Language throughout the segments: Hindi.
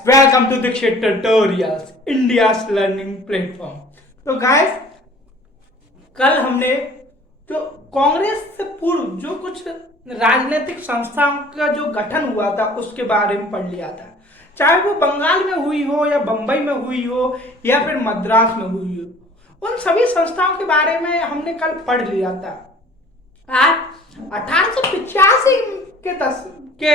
Welcome to Dikshit tutorials, India's learning platform. तो गाइस, कल हमने जो कांग्रेस से पूर्व जो कुछ राजनीतिक संस्थाओं का जो गठन हुआ था उसके बारे में पढ़ लिया था। चाहे वो बंगाल में हुई हो या बंबई में हुई हो या फिर मद्रास में हुई हो, उन सभी संस्थाओं के बारे में हमने कल पढ़ लिया था। आज 1885 के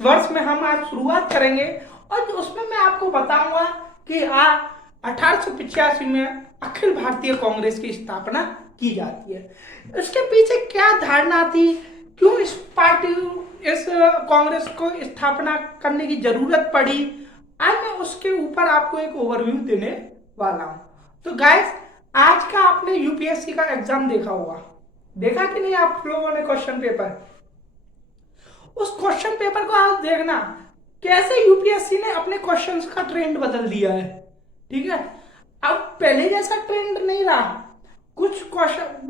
वर्ष में हम आज शुरुआत करेंगे और उसमें मैं आपको बताऊंगा कि 1885 में अखिल भारतीय कांग्रेस की स्थापना की जाती है। इसके पीछे क्या धारणा थी, क्यों इस कांग्रेस को स्थापना करने की जरूरत पड़ी, आज मैं उसके ऊपर आपको एक ओवरव्यू देने वाला हूं। तो गाइस, आज का आपने यूपीएससी का एग्जाम देखा होगा, देखा कि नहीं आप लोगों ने क्वेश्चन पेपर? उस क्वेश्चन पेपर को आप देखना कैसे यूपीएससी ने अपने क्वेश्चंस का ट्रेंड बदल दिया है। ठीक है, अब पहले जैसा ट्रेंड नहीं रहा। कुछ क्वेश्चन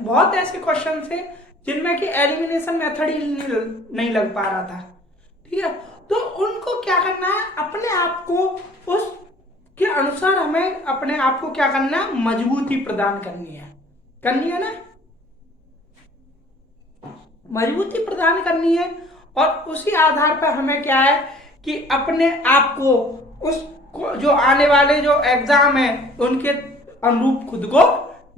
बहुत ऐसे क्वेश्चन थे जिनमें कि एलिमिनेशन मेथड ही नहीं लग पा रहा था। ठीक है, तो उनको क्या करना है, अपने आप को उसके अनुसार हमें अपने आप को क्या करना है, मजबूती प्रदान करनी है ना, मजबूती प्रदान करनी है। और उसी आधार पर हमें क्या है कि अपने आप को उस जो आने वाले जो एग्जाम है उनके अनुरूप खुद को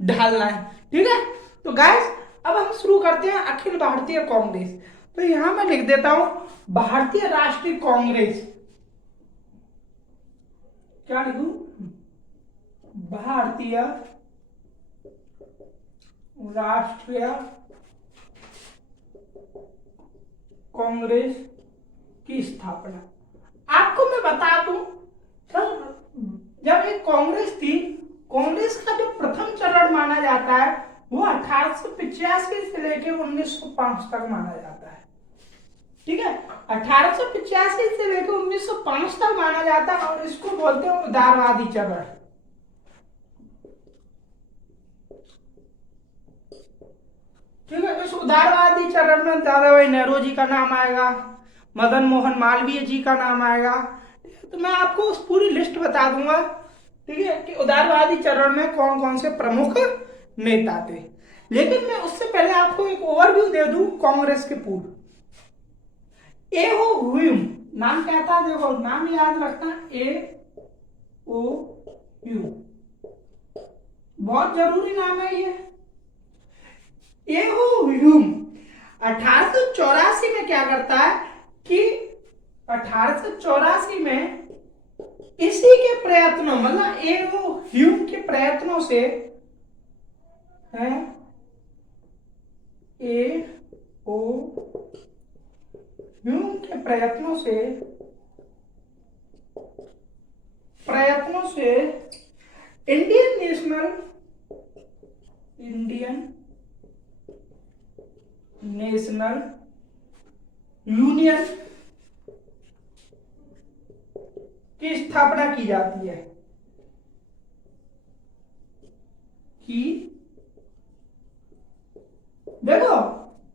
ढालना है। ठीक है, तो गाइस अब हम शुरू करते हैं अखिल भारतीय कांग्रेस। तो यहां मैं लिख देता हूं भारतीय राष्ट्रीय कांग्रेस। क्या लिखूं? भारतीय राष्ट्रीय कांग्रेस की स्थापना। आपको मैं बता दूं, जब एक कांग्रेस थी, कांग्रेस का जो प्रथम चरण माना जाता है वो 1885 से लेकर 1905 तक माना जाता है। ठीक है, 1885 से लेकर 1905 तक माना जाता है और इसको बोलते हैं उदारवादी चरण। ठीक है, इस उदारवादी चरण में दादाभाई नेहरू जी का नाम आएगा, मदन मोहन मालवीय जी का नाम आएगा। तो मैं आपको उस पूरी लिस्ट बता दूंगा। ठीक है, कि उदारवादी चरण में कौन कौन से प्रमुख नेता थे। लेकिन मैं उससे पहले आपको एक ओवरव्यू दे दूं कांग्रेस के पूर्व। ए.ओ. ह्यूम नाम क्या था? देखो, नाम याद रखना, ए.ओ. ह्यूम, बहुत जरूरी नाम है ये। ए.ओ. ह्यूम 1884 में क्या करता है कि 1884 में इसी के प्रयत्नों, मतलब ए.ओ. ह्यूम के प्रयत्नों से है, ए.ओ. ह्यूम के प्रयत्नों से इंडियन नेशनल यूनियन की स्थापना की जाती है। कि देखो,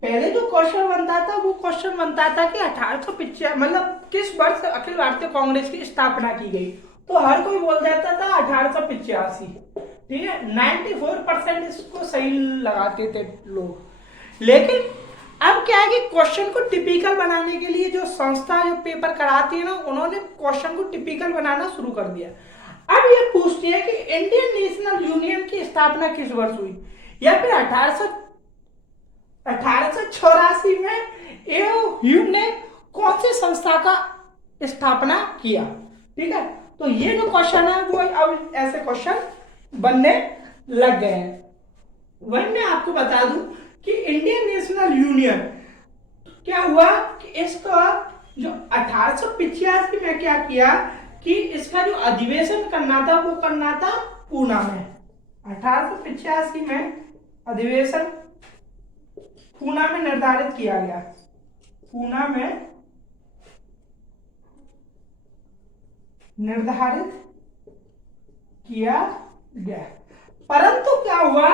पहले जो क्वेश्चन बनता था वो क्वेश्चन बनता था कि 1885 मतलब किस वर्ष अखिल भारतीय कांग्रेस की स्थापना की गई, तो हर कोई बोल देता था 1885। ठीक है, 94% इसको सही लगाते थे लोग। लेकिन अब क्या है कि क्वेश्चन को टिपिकल बनाने के लिए जो संस्था जो पेपर कराती है ना, उन्होंने क्वेश्चन को टिपिकल बनाना शुरू कर दिया। अब ये पूछती है कि इंडियन नेशनल यूनियन की स्थापना किस वर्ष हुई, या फिर 1884 में ए.ओ. ह्यूम ने कौन सी संस्था का स्थापना किया। ठीक है, तो ये जो क्वेश्चन है वो अब ऐसे क्वेश्चन बनने लग गए हैं। वही मैं आपको बता दूं कि इंडियन नेशनल यूनियन क्या हुआ कि इसका जो 1885 में क्या किया कि इसका जो अधिवेशन करना था वो करना था पूना में। 1885 में अधिवेशन पूना में निर्धारित किया गया। पूना में निर्धारित किया गया, परंतु क्या हुआ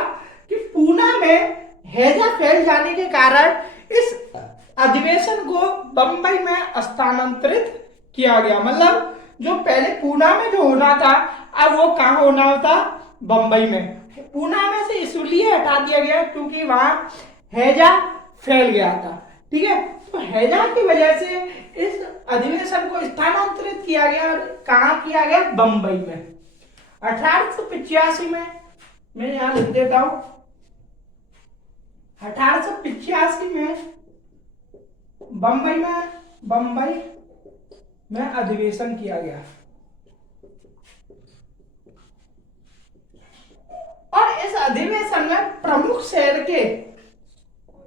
कि पूना में हैजा फैल जाने के कारण इस अधिवेशन को बंबई में स्थानांतरित किया गया। मतलब जो पहले पूना में जो होना था अब वो कहाँ होना था, बंबई में। पूना में से इसलिए हटा दिया गया क्योंकि वहां हैजा फैल गया था। ठीक है, तो हैजा की वजह से इस अधिवेशन को स्थानांतरित किया गया और कहाँ किया गया, बंबई में। 1885 में मैं यहां लिख देता हूं, 1885 में बंबई में अधिवेशन किया गया और इस अधिवेशन में प्रमुख शहर के,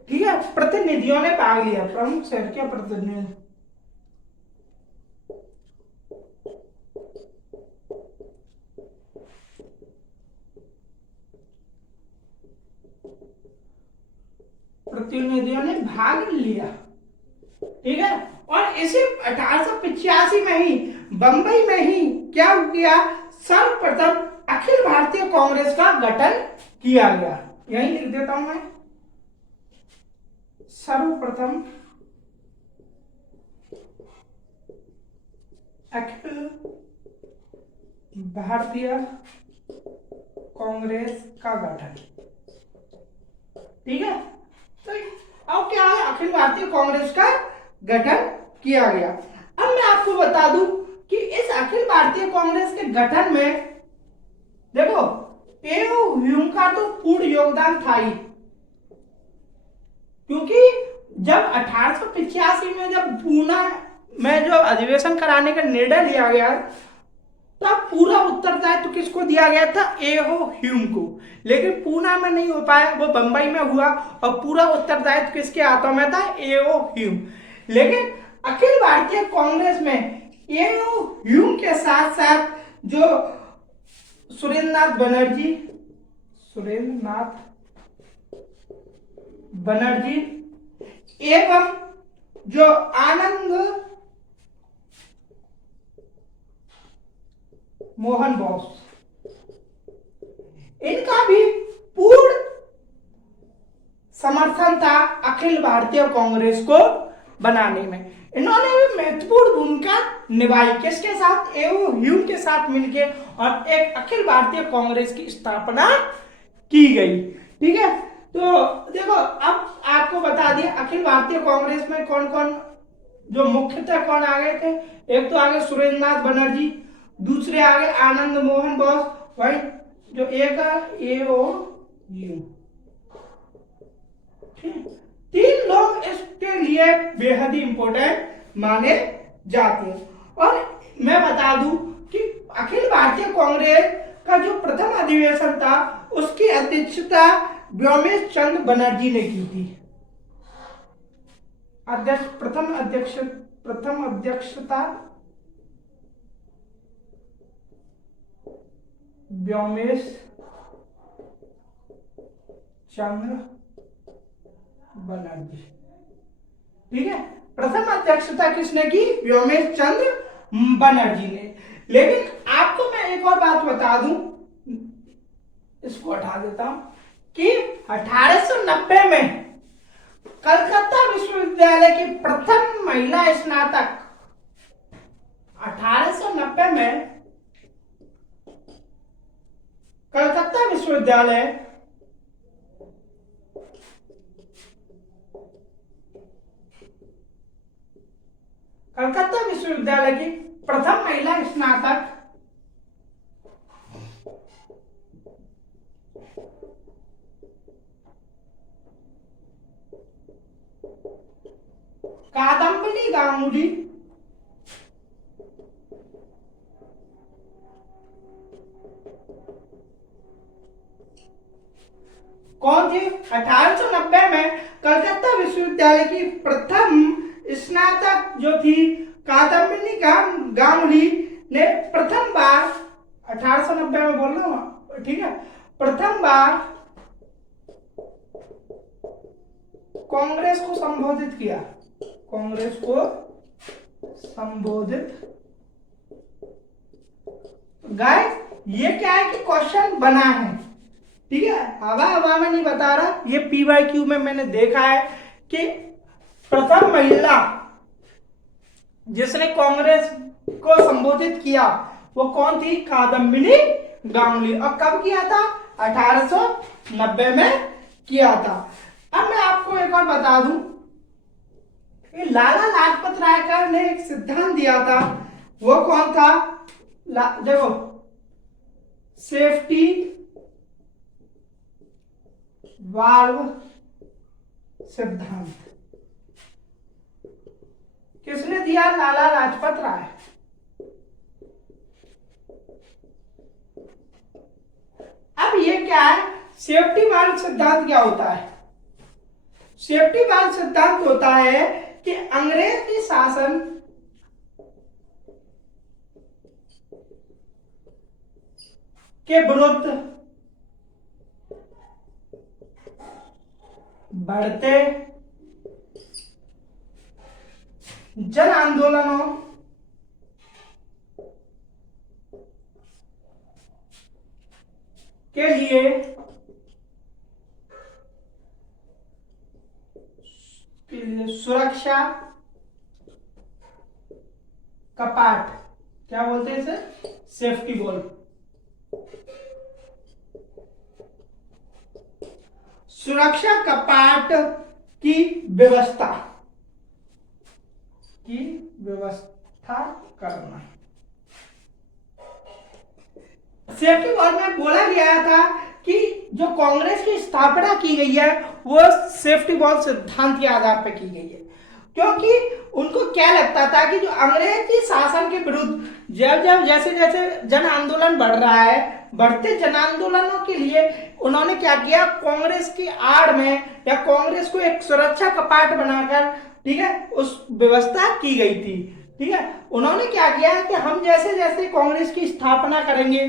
ठीक है, प्रतिनिधियों ने भाग लिया। प्रमुख शहर के प्रतिनिधि, प्रतिनिधियों ने भाग लिया। ठीक है, और इसी 1885 में ही बंबई में ही क्या किया, सर्वप्रथम अखिल भारतीय कांग्रेस का गठन किया गया। यही लिख देता हूं मैं, सर्वप्रथम अखिल भारतीय कांग्रेस का गठन। ठीक है, तो अब क्या है, अखिल भारतीय कांग्रेस का गठन किया गया। अब मैं आपको बता दूं कि इस अखिल भारतीय कांग्रेस के गठन में देखो एओ ह्यूम का तो पूर्ण योगदान था ही, क्योंकि जब 1885 में जब पूना में जो अधिवेशन कराने का निर्णय लिया गया तब पूरा उत्तरदायित्व किसको दिया गया था, एओ ह्यूम को। लेकिन पूना में नहीं हो पाया, वो बंबई में हुआ और पूरा उत्तरदायित्व किसके हाथों में था, एओ ह्यूम। लेकिन अखिल भारतीय कांग्रेस में एओ ह्यूम के साथ साथ जो सुरेंद्रनाथ बनर्जी एवं जो आनंद मोहन बोस, इनका भी पूर्ण समर्थन था अखिल भारतीय कांग्रेस को बनाने में। इन्होंने भी महत्वपूर्ण भूमिका निभाई, किसके साथ, एओ ह्यूम के साथ मिलकर, और एक अखिल भारतीय कांग्रेस की स्थापना की गई। ठीक है, तो देखो अब आपको बता दिया अखिल भारतीय कांग्रेस में कौन कौन जो मुख्यतः कौन आ गए थे। एक तो आगे सुरेंद्रनाथ बनर्जी, दूसरे आगे आनंद मोहन बोस, भाई जो एक एओ ह्यूम। तीन लोग इसके लिए बेहद ही इंपॉर्टेंट माने जाते हैं। और मैं बता दूं कि अखिल भारतीय कांग्रेस का जो प्रथम अधिवेशन था उसकी अध्यक्षता व्योमेश चंद्र बनर्जी ने की थी। प्रथम अध्यक्षता व्योमेश चंद्र बनर्जी। ठीक है, प्रथम अध्यक्षता किसने की, व्योमेश चंद्र बनर्जी ने। लेकिन आपको मैं एक और बात बता दूं, इसको हटा देता हूं, कि 1890 में कलकत्ता विश्वविद्यालय की प्रथम महिला स्नातक, 1890 में कलकत्ता विश्वविद्यालय की प्रथम महिला स्नातक कादम्बिनी गांगुली कौन थी, 1890 में कलकत्ता विश्वविद्यालय की प्रथम स्नातक जो थी कादम्बिनी गांगुली ने प्रथम बार, 1890 में बोल रहा हूं, ठीक है, प्रथम बार कांग्रेस को संबोधित किया, कांग्रेस को संबोधित। गाइस ये क्या है कि क्वेश्चन बना है, ठीक है, हवा में नहीं बता रहा, ये PYQ में मैंने देखा है कि प्रथम महिला जिसने कांग्रेस को संबोधित किया वो कौन थी? कादम्बिनी गांगुली। और कब किया था? 1890 में किया था। अब मैं आपको एक और बता दूं, लाला लाजपत राय का ने एक सिद्धांत दिया था, वो कौन था? देखो, सेफ्टी वाल्व सिद्धांत किसने दिया? लाला लाजपत राय। अब ये क्या है? सेफ्टी वाल्व सिद्धांत क्या होता है? सेफ्टी वाल्व सिद्धांत होता है कि अंग्रेजी शासन के विरुद्ध बढ़ते जन आंदोलनों के लिए सुरक्षा कपाट, क्या बोलते हैं इसे? Safety wall. सुरक्षा कपाट की व्यवस्था करना। सेफ्टी वॉल में बोला गया था कि जो कांग्रेस की स्थापना की गई है वो सेफ्टी वॉल सिद्धांत के आधार पर की गई है, क्योंकि उनको क्या लगता था कि जो अंग्रेजी शासन के विरुद्ध जब जब जैसे जैसे जन आंदोलन बढ़ रहा है, बढ़ते जन आंदोलनों के लिए उन्होंने क्या किया? कांग्रेस की आड़ में या कांग्रेस को एक सुरक्षा कपाट बनाकर, ठीक है, उस व्यवस्था की गई थी। ठीक है, उन्होंने क्या किया कि हम जैसे जैसे कांग्रेस की स्थापना करेंगे,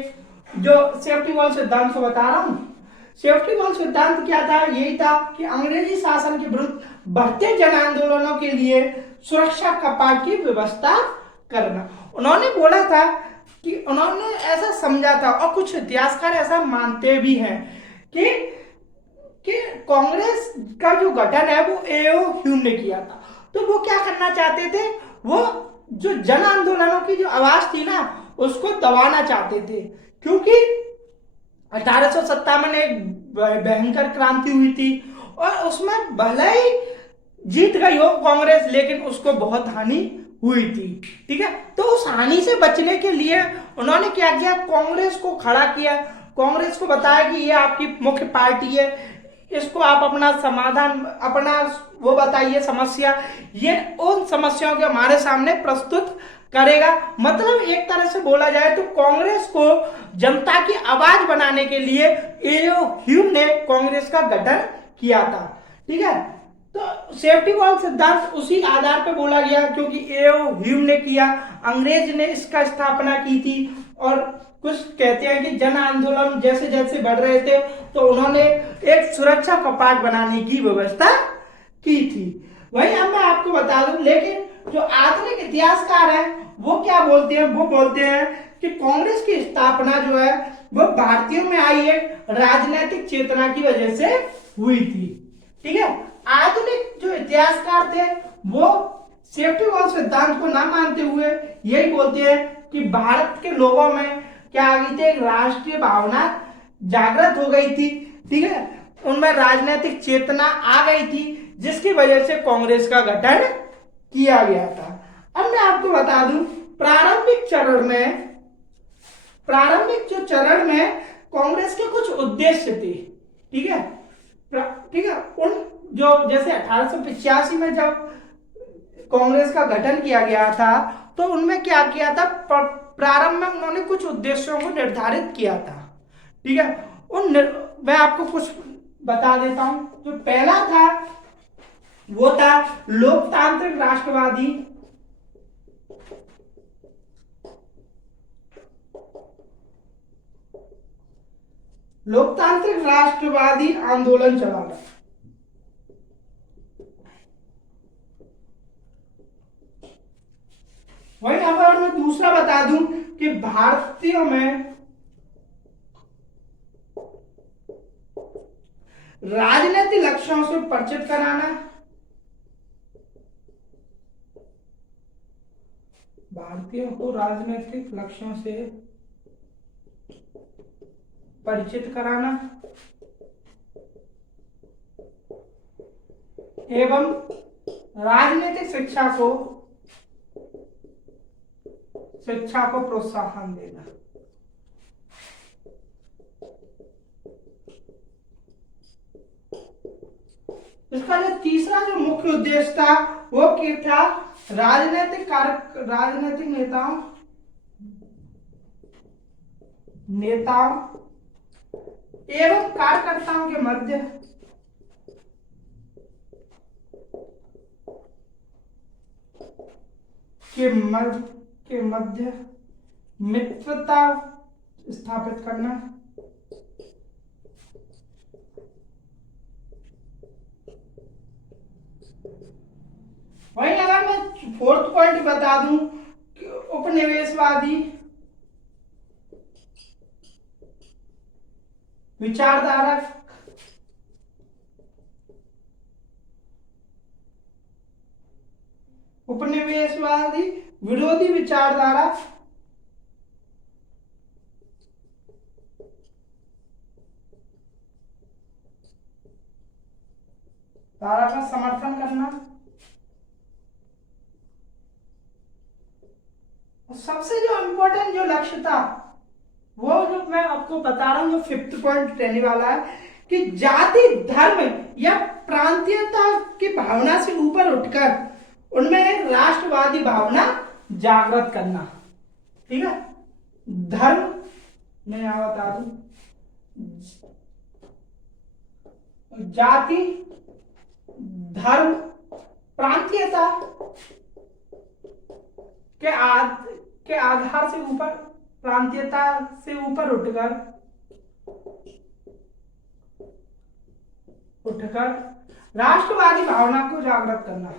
जो सेफ्टी वॉल सिद्धांत को बता रहा हूं, सेफ्टी वॉल सिद्धांत क्या था? यही था कि अंग्रेजी शासन के विरुद्ध बढ़ते जन आंदोलनों के लिए सुरक्षा कपाट की व्यवस्था करना। उन्होंने बोला था कि उन्होंने ऐसा समझा था, और कुछ इतिहासकार ऐसा मानते भी हैं कि कांग्रेस का जो गठन है वो एओ ह्यूम ने किया था। तो वो क्या करना चाहते थे? वो जो जन आंदोलनों की जो आवाज थी ना, उसको दबाना चाहते थे, क्योंकि 1857 में एक भयंकर क्रांति हुई थी और उसमें भले ही जीत गई हो कांग्रेस, लेकिन उसको बहुत हानि हुई थी। ठीक है, तो उस हानि से बचने के लिए उन्होंने क्या किया? कांग्रेस को खड़ा किया, कांग्रेस को बताया कि ये आपकी मुख्य पार्टी है, इसको आप अपना समाधान, अपना वो बताइए समस्या, ये उन समस्याओं के हमारे सामने प्रस्तुत करेगा। मतलब एक तरह से बोला जाए तो कांग्रेस को जनता की आवाज बनाने के लिए एओ ह्यूम ने कांग्रेस का गठन किया था। ठीक है, तो सेफ्टी वॉल सिद्धांत उसी आधार पर बोला गया, क्योंकि एओ ह्यूम ने किया, अंग्रेज ने इसका स्थापना की थी। और कुछ कहते हैं कि जन आंदोलन जैसे जैसे बढ़ रहे थे तो उन्होंने एक सुरक्षा कपाट बनाने की व्यवस्था की थी। वही अब मैं आपको बता दूं, लेकिन जो आधुनिक इतिहासकार हैं वो क्या बोलते हैं? वो बोलते हैं कि कांग्रेस की स्थापना जो है वो भारतीयों में आई एक राजनीतिक चेतना की वजह से हुई थी। ठीक है, आधुनिक जो इतिहासकार थे वो सेफ्टी वॉल सिद्धांत को ना मानते हुए यही बोलते हैं कि भारत के लोगों में क्या आ गई थी? एक राष्ट्रीय भावना जागृत हो गई थी। ठीक है, उनमें राजनीतिक चेतना आ गई थी, जिसकी वजह से कांग्रेस का गठन किया गया था। अब मैं आपको बता दूं, प्रारंभिक जो चरण में कांग्रेस के कुछ उद्देश्य थे। ठीक है, उन जो जैसे 1885 में जब कांग्रेस का गठन किया गया था तो उनमें क्या किया था? प्रारंभ में उन्होंने कुछ उद्देश्यों को निर्धारित किया था। ठीक है, मैं आपको कुछ बता देता हूं। जो पहला था वो था लोकतांत्रिक राष्ट्रवादी आंदोलन चलाना। वही अगर मैं दूसरा बता दूं कि भारतीयों में राजनीतिक लक्ष्यों से परिचित कराना। भारतीयों को राजनीतिक लक्ष्यों से परिचित कराना एवं राजनीतिक शिक्षा को प्रोत्साहन देना। इसका जो तीसरा जो मुख्य उद्देश्य था वो क्या था, राजनीतिक नेताओं एवं कार्यकर्ताओं के मध्य मित्रता स्थापित करना। वहीं अगर मैं फोर्थ पॉइंट बता दूं कि उपनिवेशवादी विचारधारा उपनिवेशवादी विरोधी विचारधारा का समर्थन करना। सबसे जो इम्पोर्टेंट जो लक्ष्य था वो जो मैं आपको बता रहा हूं, जो फिफ्थ पॉइंट रहने वाला है कि जाति धर्म या प्रांतीयता की भावना से ऊपर उठकर उनमें राष्ट्रवादी भावना जागृत करना। ठीक है, धर्म मैं यहां बता दूं, जाति धर्म प्रांतीयता के आधार से ऊपर, प्रांतीयता से ऊपर उठकर राष्ट्रवादी भावना को जागृत करना।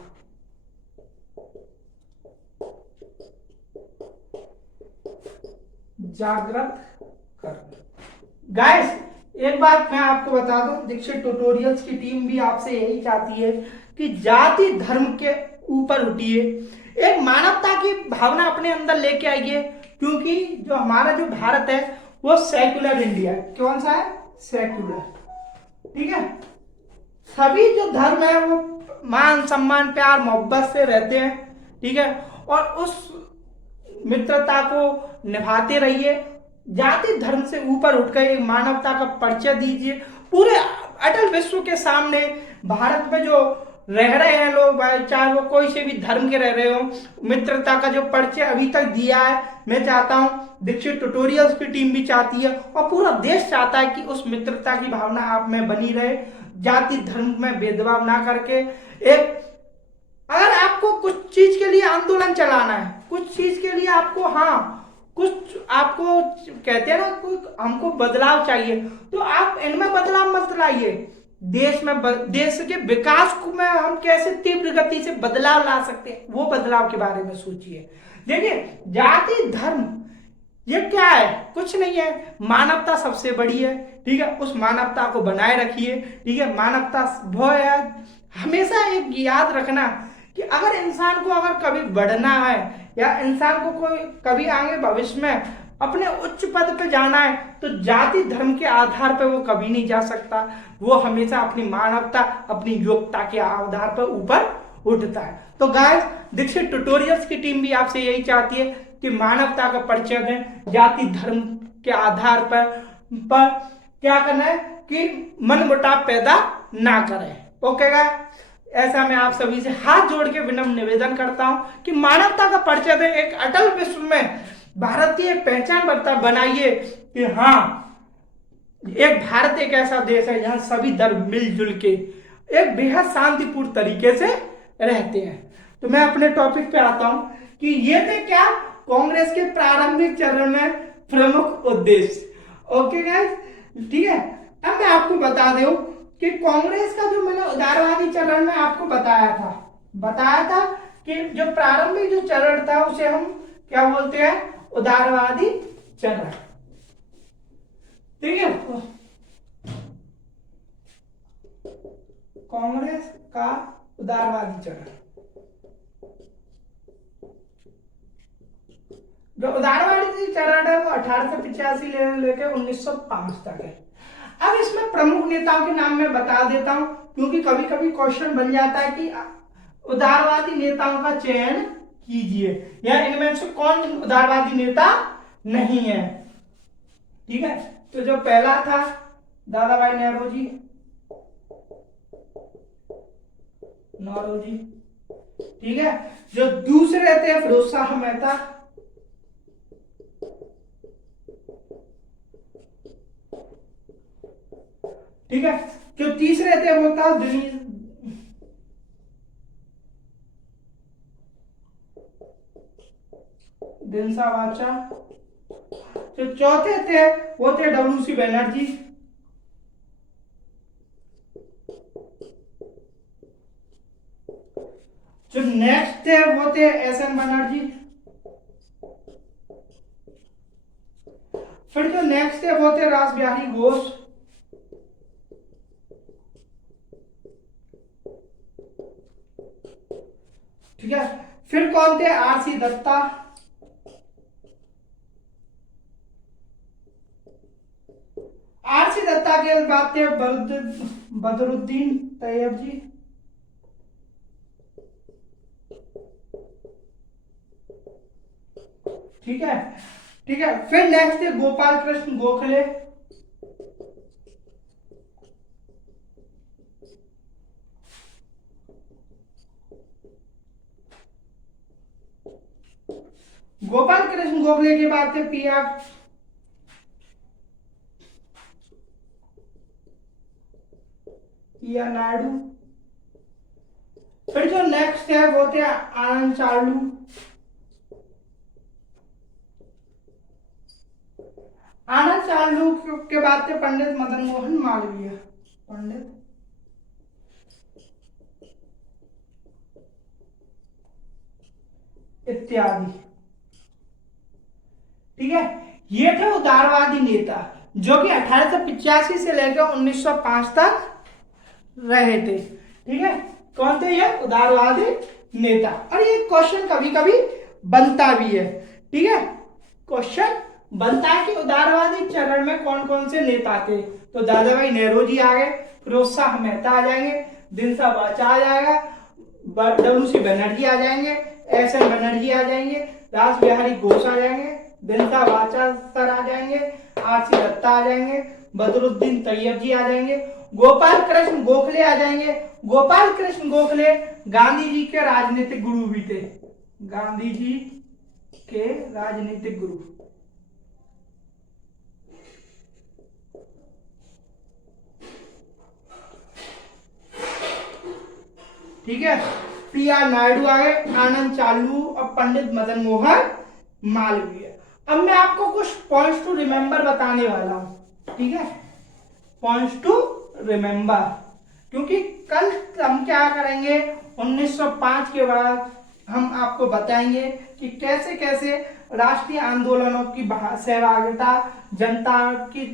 गाइस एक बात मैं आपको बता दूं, दीक्षित ट्यूटोरियल्स की टीम भी आपसे यही चाहती है कि जाति धर्म के ऊपर उठिए, एक मानवता की भावना अपने अंदर लेके आइए, क्योंकि जो हमारा जो भारत है वो सेक्युलर इंडिया है। कौन सा है? सेक्युलर। ठीक है, सभी जो धर्म है वो मान सम्मान प्यार मोहब्बत से रहते हैं। ठीक है, और उस मित्रता को निभाते रहिए, जाति धर्म से ऊपर उठकर एक मानवता का परिचय दीजिए पूरे अटल विश्व के सामने। भारत में जो रह रहे हैं लोग, चाहे वो कोई से भी धर्म के रह रहे हो, मित्रता का जो परिचय अभी तक दिया है, मैं चाहता हूं, दीक्षित ट्यूटोरियल्स की टीम भी चाहती है और पूरा देश चाहता है कि उस मित्रता की भावना आप में बनी रहे, जाति धर्म में भेदभाव ना करके। एक अगर आपको कुछ चीज के लिए आंदोलन चलाना है, कुछ चीज के लिए आपको, हाँ कुछ आपको कहते हैं ना, कोई हमको बदलाव चाहिए, तो आप इनमें बदलाव मत लाइए। देश के विकास को में हम कैसे तीव्र गति से बदलाव ला सकते हैं, वो बदलाव के बारे में सोचिए। देखिए, जाति धर्म ये क्या है? कुछ नहीं है, मानवता सबसे बड़ी है। ठीक है, उस मानवता को बनाए रखिए। ठीक है, मानवता वो है। हमेशा एक याद रखना कि अगर इंसान को अगर कभी बढ़ना है या इंसान को कोई कभी आगे भविष्य में अपने उच्च पद पे जाना है, तो जाति धर्म के आधार पर वो कभी नहीं जा सकता। वो हमेशा अपनी मानवता, अपनी योग्यता के आधार पर ऊपर उठता है। तो गाइस, दीक्षित ट्यूटोरियल्स की टीम भी आपसे यही चाहती है कि मानवता का परिचय दें, जाति धर्म के आधार पर क्या करना है कि मनमुटाव पैदा ना करें। ओके गाइस, ऐसा मैं आप सभी से हाथ जोड़ के विनम्र निवेदन करता हूं कि मानवता का परिचय दें, एक अटल विश्व में भारतीय पहचान बनाइए कि हाँ, एक भारत एक ऐसा देश है जहां सभी धर्म मिलजुल के एक बेहद शांतिपूर्ण तरीके से रहते हैं। तो मैं अपने टॉपिक पे आता हूं कि ये थे क्या कांग्रेस के प्रारंभिक चरण में प्रमुख उद्देश्य। ओके गाइस, ठीक है। अब मैं आपको बता दूं कि कांग्रेस का जो मैंने उदारवादी चरण में आपको बताया था कि जो प्रारंभिक जो चरण था उसे हम क्या बोलते हैं? उदारवादी चरण। ठीक है, कांग्रेस का उदारवादी चरण। जो उदारवादी चरण है वो 1885 लेके 1905 तक है। अब इसमें प्रमुख नेताओं के नाम मैं बता देता हूं, क्योंकि कभी कभी क्वेश्चन बन जाता है कि उदारवादी नेताओं का चयन कीजिए, या इनमें से कौन उदारवादी नेता नहीं है। ठीक है, तो जो पहला था दादा भाई नौरोजी, ठीक है। जो दूसरे थे फिरोज शाह मेहता, ठीक है। जो तीसरे थे वो था दिनसा वाचा। जो चौथे थे वो थे WC बनर्जी। जो नेक्स्ट थे वो थे SN बनर्जी। फिर जो नेक्स्ट थे वो थे रास बिहारी घोष। ठीक है, फिर कौन थे? RC दत्ता। RC दत्ता के बाद थे बदरुद्दीन तैयब जी। ठीक है, ठीक है। फिर नेक्स्ट थे गोपाल कृष्ण गोखले। गोपाल कृष्ण गोखले के बाद थे PR नायडू। फिर जो नेक्स्ट है वो थे आनंद चार्लू। आनंद चार्लू के बाद थे पंडित मदन मोहन मालवीय। पंडित इत्यादि। ठीक है, ये थे उदारवादी नेता जो कि 1885 से लेकर 1905 तक रहे थे। ठीक है, कौन थे ये? उदारवादी नेता। और ये क्वेश्चन कभी कभी बनता भी है। ठीक है, क्वेश्चन बनता है कि उदारवादी चरण में कौन कौन से नेता थे। तो दादा भाई नेहरू आ गए, फिरोज शाह मेहता आ जाएंगे, दिनसा वाचा आ जाएगा, WC बनर्जी आ जाएंगे, SN बनर्जी आ जाएंगे, रास बिहारी घोष आ जाएंगे, दिनसा वाचा सर आ जाएंगे, RC दत्ता आ जाएंगे, बदरुद्दीन तैयब जी आ जाएंगे, गोपाल कृष्ण गोखले आ जाएंगे। गोपाल कृष्ण गोखले गांधी जी के राजनीतिक गुरु भी थे। गांधी जी के राजनीतिक गुरु। ठीक है, PR नायडू आ गए, आनंद चार्लू और पंडित मदन मोहन मालवीय। अब मैं आपको कुछ पॉइंट्स टू रिमेंबर बताने वाला हूं। ठीक है, पॉइंट्स टू रिमेंबर, क्योंकि कल हम क्या करेंगे, 1905 के बाद हम आपको बताएंगे कि कैसे कैसे राष्ट्रीय आंदोलनों की सहभागिता जनता की,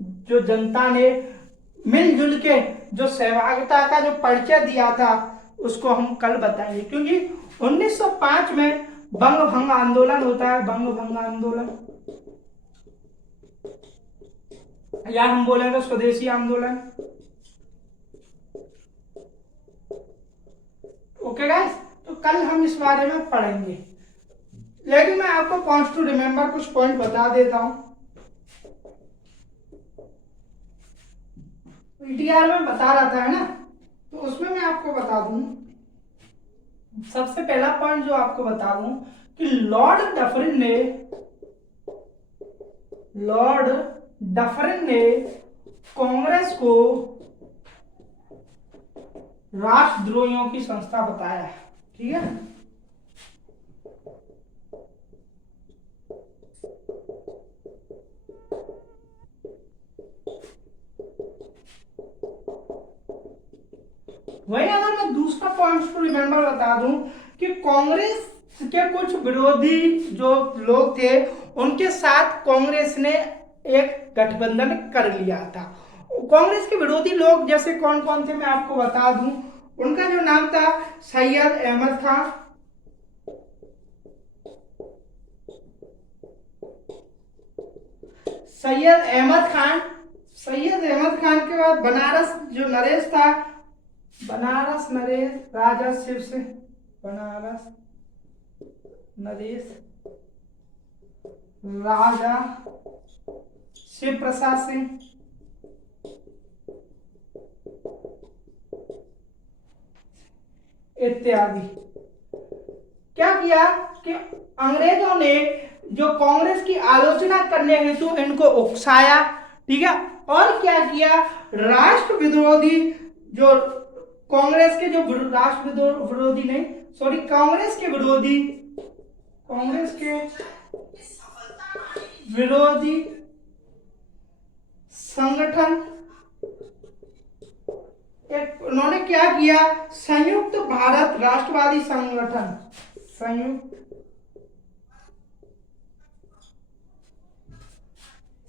जो जनता ने मिलजुल के जो सहभागिता का जो परिचय दिया था उसको हम कल बताएंगे। क्योंकि 1905 में बंग भंग आंदोलन होता है, बंग भंग आंदोलन, या हम बोलेंगे स्वदेशी आंदोलन। ओके गाइस, तो कल हम इस बारे में पढ़ेंगे, लेकिन मैं आपको पॉइंट्स टू रिमेंबर कुछ पॉइंट बता देता हूं। PTR में बता रहा था, है ना, तो उसमें मैं आपको बता दूं। सबसे पहला पॉइंट जो आपको बता दूं कि लॉर्ड डफरिन ने कांग्रेस को राष्ट्रद्रोहियों की संस्था बताया। ठीक है, वही अगर मैं दूसरा पॉइंट टू रिमेंबर बता दूं कि कांग्रेस के कुछ विरोधी जो लोग थे उनके साथ कांग्रेस ने एक गठबंधन कर लिया था। कांग्रेस के विरोधी लोग जैसे कौन कौन थे मैं आपको बता दूं। उनका जो नाम था सैयद अहमद खान, सैयद अहमद खान, सैयद अहमद खान के बाद बनारस जो नरेश था, बनारस नरेश राजा शिव से, बनारस नरेश राजा शिव प्रसाद सिंह, इत्यादि। क्या किया कि अंग्रेजों ने जो कांग्रेस की आलोचना करने हेतु इनको उकसाया, ठीक है। और क्या किया, राष्ट्र विरोधी जो कांग्रेस के जो राष्ट्र विरोधी नहीं, सॉरी, कांग्रेस के विरोधी संगठन, उन्होंने क्या किया, संयुक्त भारत राष्ट्रवादी संगठन,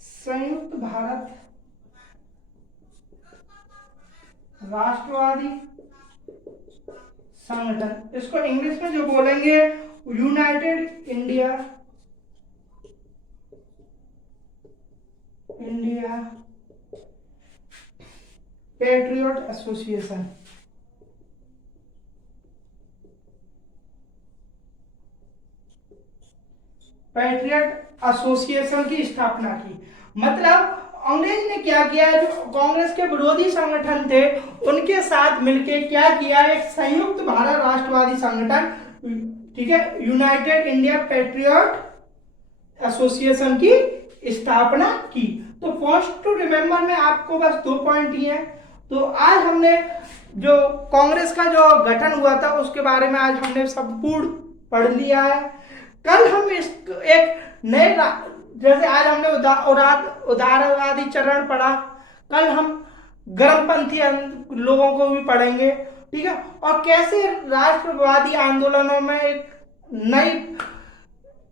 संयुक्त भारत राष्ट्रवादी संगठन, इसको इंग्लिश में जो बोलेंगे United India patriot association. Patriot association की स्थापना की। मतलब अंग्रेज ने क्या किया, जो कांग्रेस के विरोधी संगठन थे उनके साथ मिलके क्या किया, एक संयुक्त भारत राष्ट्रवादी संगठन, ठीक है, यूनाइटेड इंडिया पैट्रियट एसोसिएशन की स्थापना की। तो फर्स्ट टू रिमेंबर में आपको बस 2 पॉइंट ही है। तो आज हमने जो कांग्रेस का जो गठन हुआ था उसके बारे में आज हमने संपूर्ण पढ़ लिया है। कल हम इस एक नए, जैसे आज हमने उदारवादी चरण पढ़ा, कल हम गर्मपंथी लोगों को भी पढ़ेंगे, ठीक है। और कैसे राष्ट्रवादी आंदोलनों में एक नई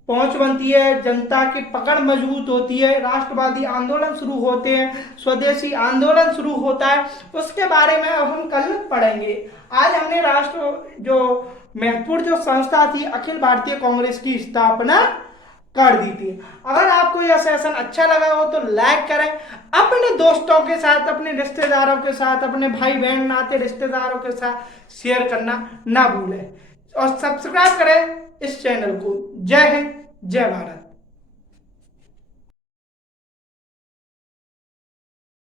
पहुंच बनती है, जनता की पकड़ मजबूत होती है, राष्ट्रवादी आंदोलन शुरू होते हैं, स्वदेशी आंदोलन शुरू होता है, उसके बारे में अब हम कल पढ़ेंगे। आज हमने राष्ट्र जो महत्वपूर्ण जो संस्था थी अखिल भारतीय कांग्रेस की स्थापना कर दी थी। अगर आपको यह सेशन अच्छा लगा हो तो लाइक करें, अपने दोस्तों के साथ, अपने रिश्तेदारों के साथ, अपने भाई बहन नाते रिश्तेदारों के साथ शेयर करना ना भूलें और सब्सक्राइब करें इस चैनल को। जय हिंद, जय भारत।